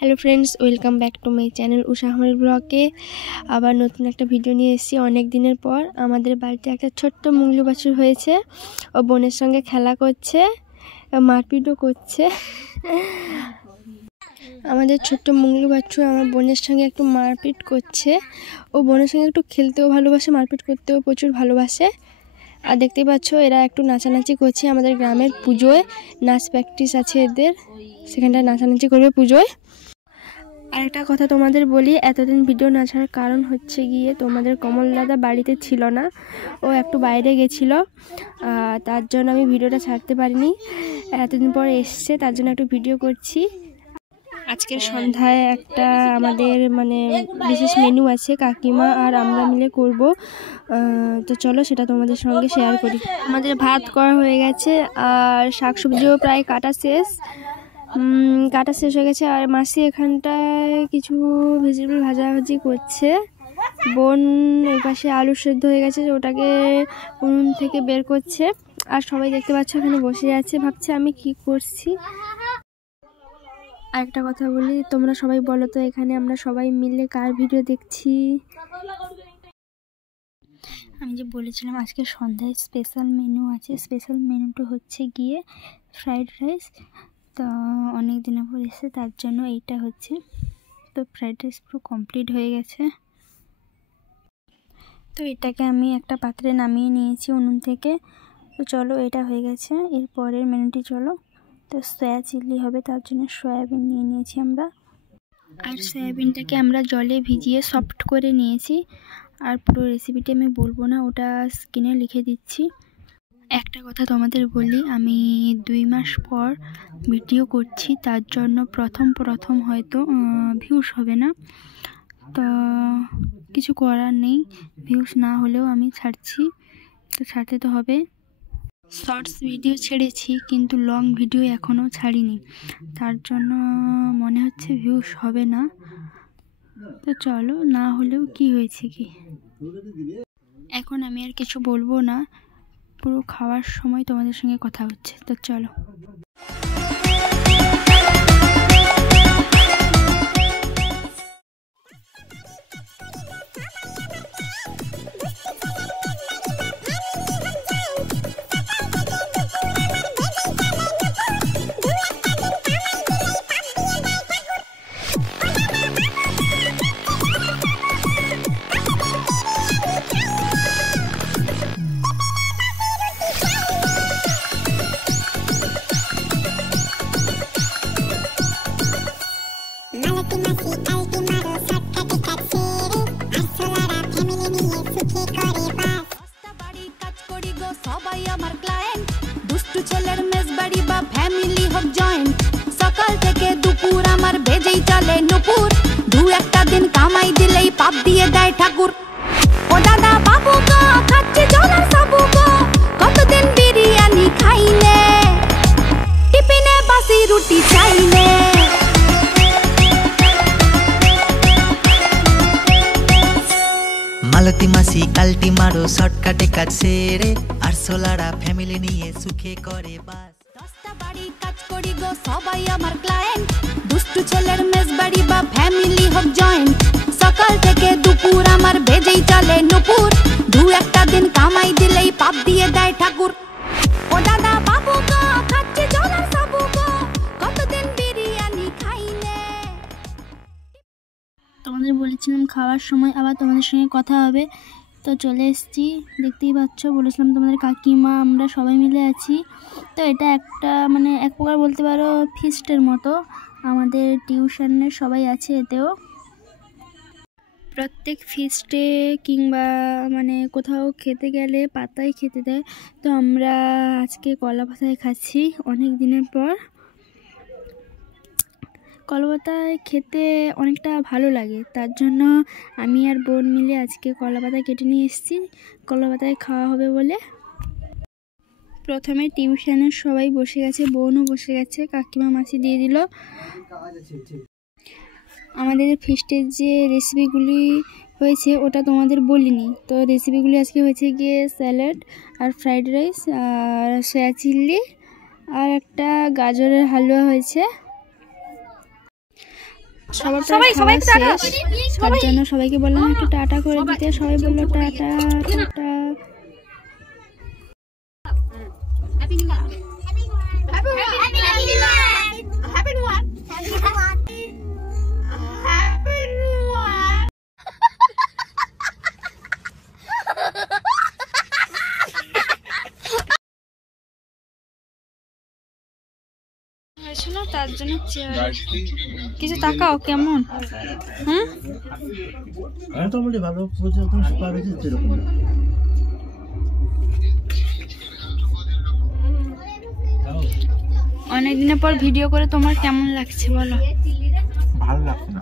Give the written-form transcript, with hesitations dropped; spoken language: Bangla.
Hello friends, welcome back to my channel Usha Ahmed ব্লগে। আবার নতুন একটা ভিডিও নিয়ে এসেছি অনেক দিনের পর। আমাদের বাড়িতে একটা ছোট্ট মুগলু বাছুর হয়েছে। ও বোনের সঙ্গে খেলা করছে, মারপিটও করছে। আমাদের ছোট্ট মুগলু বাছুর আমার বোনের সঙ্গে একটু মারপিট করছে। ও বোনের সঙ্গে একটু খেলতেও ভালোবাসে, মারপিট করতেও প্রচুর ভালোবাসে। আর দেখতেই পাচ্ছ এরা একটু নাচানাচি করছে। আমাদের গ্রামের পুজোয় নাচ প্র্যাকটিস আছে এদের, সেখানটায় নাচানাচি করবে পুজোয়। আরেকটা কথা তোমাদের বলি, এতদিন ভিডিও না ছাড়ার কারণ হচ্ছে গিয়ে তোমাদের কমল দাদা বাড়িতে ছিল না, ও একটু বাইরে গেছিল, তার জন্য আমি ভিডিওটা ছাড়তে পারিনি। এতদিন পর এসছে, তার জন্য একটু ভিডিও করছি। আজকের সন্ধ্যায় একটা আমাদের বিশেষ মেনু আছে, কাকিমা আর আমরা মিলে করব। তো চলো সেটা তোমাদের সঙ্গে শেয়ার করি। আমাদের ভাত করা হয়ে গেছে আর শাকসবজিও প্রায় কাটা হয়ে গেছে। আর মাসি এখানটায় কিছু ভেজিটেবল ভাজাভাজি করছে। বোন এই পাশে আলু সেদ্ধ হয়ে গেছে, ওটাকে উনুন থেকে বের করছে। আর সবাই দেখতে পাচ্ছ এখানে বসে আছে, ভাবছে আমি কি করছি। আরেকটা কথা বলি, তোমরা সবাই বলো তো এখানে আমরা সবাই মিলে কার ভিডিও দেখছি। আমি যে বলেছিলাম আজকে সন্ধ্যায় স্পেশাল মেনু আছে, স্পেশাল মেনুটা হচ্ছে গিয়ে ফ্রাইড রাইস। তো অনেক দিন পর এসে তার জন্য এইটা হচ্ছে। তো ফ্রাইড রাইস পুরো কমপ্লিট হয়ে গেছে। তো এটাকে আমি একটা পাত্রে নামিয়ে নিয়েছি উনুন থেকে। তো চলো এটা হয়ে গেছে, এরপরের মেনুটি চলো। তো সয়া চিলি হবে, তার জন্য সয়াবিন নিয়ে নিয়েছি আমরা। আর সয়াবিনটাকে আমরা জলে ভিজিয়ে সফট করে নিয়েছি। আর পুরো রেসিপিটি আমি বলবো না, ওটা স্ক্রিনে লিখে দিচ্ছি। একটা কথা তোমাদের বলি, আমি 2 মাস পর ভিডিও করছি, তার জন্য প্রথম হয়তো ভিউস হবে না। তো কিছু করার নেই, ভিউস না হলেও আমি ছাড়ছি, তো ছাড়তে তো হবে। শর্টস ভিডিও ছেড়েছি কিন্তু লং ভিডিও এখনও ছাড়িনি, তার জন্য মনে হচ্ছে ভিউস হবে না। তো চলো, না হলেও কি হয়েছে কি। এখন আমি আর কিছু বলবো না, পুরো খাওয়ার সময় তোমাদের সঙ্গে কথা হচ্ছে। তো চলো। সবাই আমার ক্লায়েন্ট, দুষ্টু ছেলের মেজবাড়ি বা ফ্যামিলি হোক জয়েন্ট। সকাল থেকে দুপুর আমার ভেজেই চলে নুপুর, 2-1 দিন কামাই দিলেই পাপ দিয়ে দেয় ঠাকুর। ও দাদা বাবু গো, খাচ্ছে জলার সাবু গো, কতদিন বিরিয়ানি খাইলে, টিফিনে বাসি রুটি চাইলে। মালতী মাসি কালটি মারো, শর্টকাটে কাজ সেরে, আর সোলারা ফ্যামিলি নিয়ে সুখে করে বাস। 10টা বাড়ি কাজ করি গো, সবাই আমার ক্লায়েন্ট, দুষ্টু ছেলের মেজবাড়ি বা ফ্যামিলি হোক জয়েন্ট। সকাল থেকে দুপুর আমার ভেজেই চলে নুপুর, 2-1 দিন কামাই দিলেই পাপ দিয়ে দেয় ঠাকুর। ও দাদা বাবু গো, খাচ্ছে জলার সাবু গো, কতদিন বিরিয়ানি খাইলে। তোমাদের বলেছিলাম খাওয়ার সময় আবার তোমাদের সঙ্গে কথা হবে, তো চলে এসেছি। দেখতেই পাচ্ছ, বলেছিলাম তোমাদের কাকিমা আমরা সবাই মিলে আছি। তো এটা একটা এক প্রকার বলতে পারো ফিস্টের মতো। আমাদের টিউশনের সবাই আছে এতেও। প্রত্যেক ফিস্টে কিংবা কোথাও খেতে গেলে পাতায় খেতে দেয়, তো আমরা আজকে কলা পাতায় খাচ্ছি অনেক দিনের পর। কলা পাতায় খেতে অনেকটা ভালো লাগে, তার জন্য আমি আর বোন মিলে আজকে কলা পাতা কেটে নিয়ে এসেছি, কলা পাতায় খাওয়া হবে বলে। প্রথমে টিউশনের সবাই বসে গেছে, বোনও বসে গেছে, কাকিমা মাসি দিয়ে দিল। আমাদের ফিস্টের যে রেসিপিগুলি হয়েছে ওটা তোমাদের বলিনি। তো রেসিপিগুলি আজকে হয়েছে গিয়ে স্যালাড আর ফ্রাইড রাইস আর সয়া চিল্লি আর একটা গাজরের হালুয়া হয়েছে। সবাই শেষ, তার জন্য সবাইকে বললাম একটু টাটা করে দিতে। সবাই বললো টাটা টাটা। না তার জন্য কিছু তাকাও কেমন। অনেকদিনের পর ভিডিও করে তোমার কেমন লাগছে বলো? ভালো লাগছে না।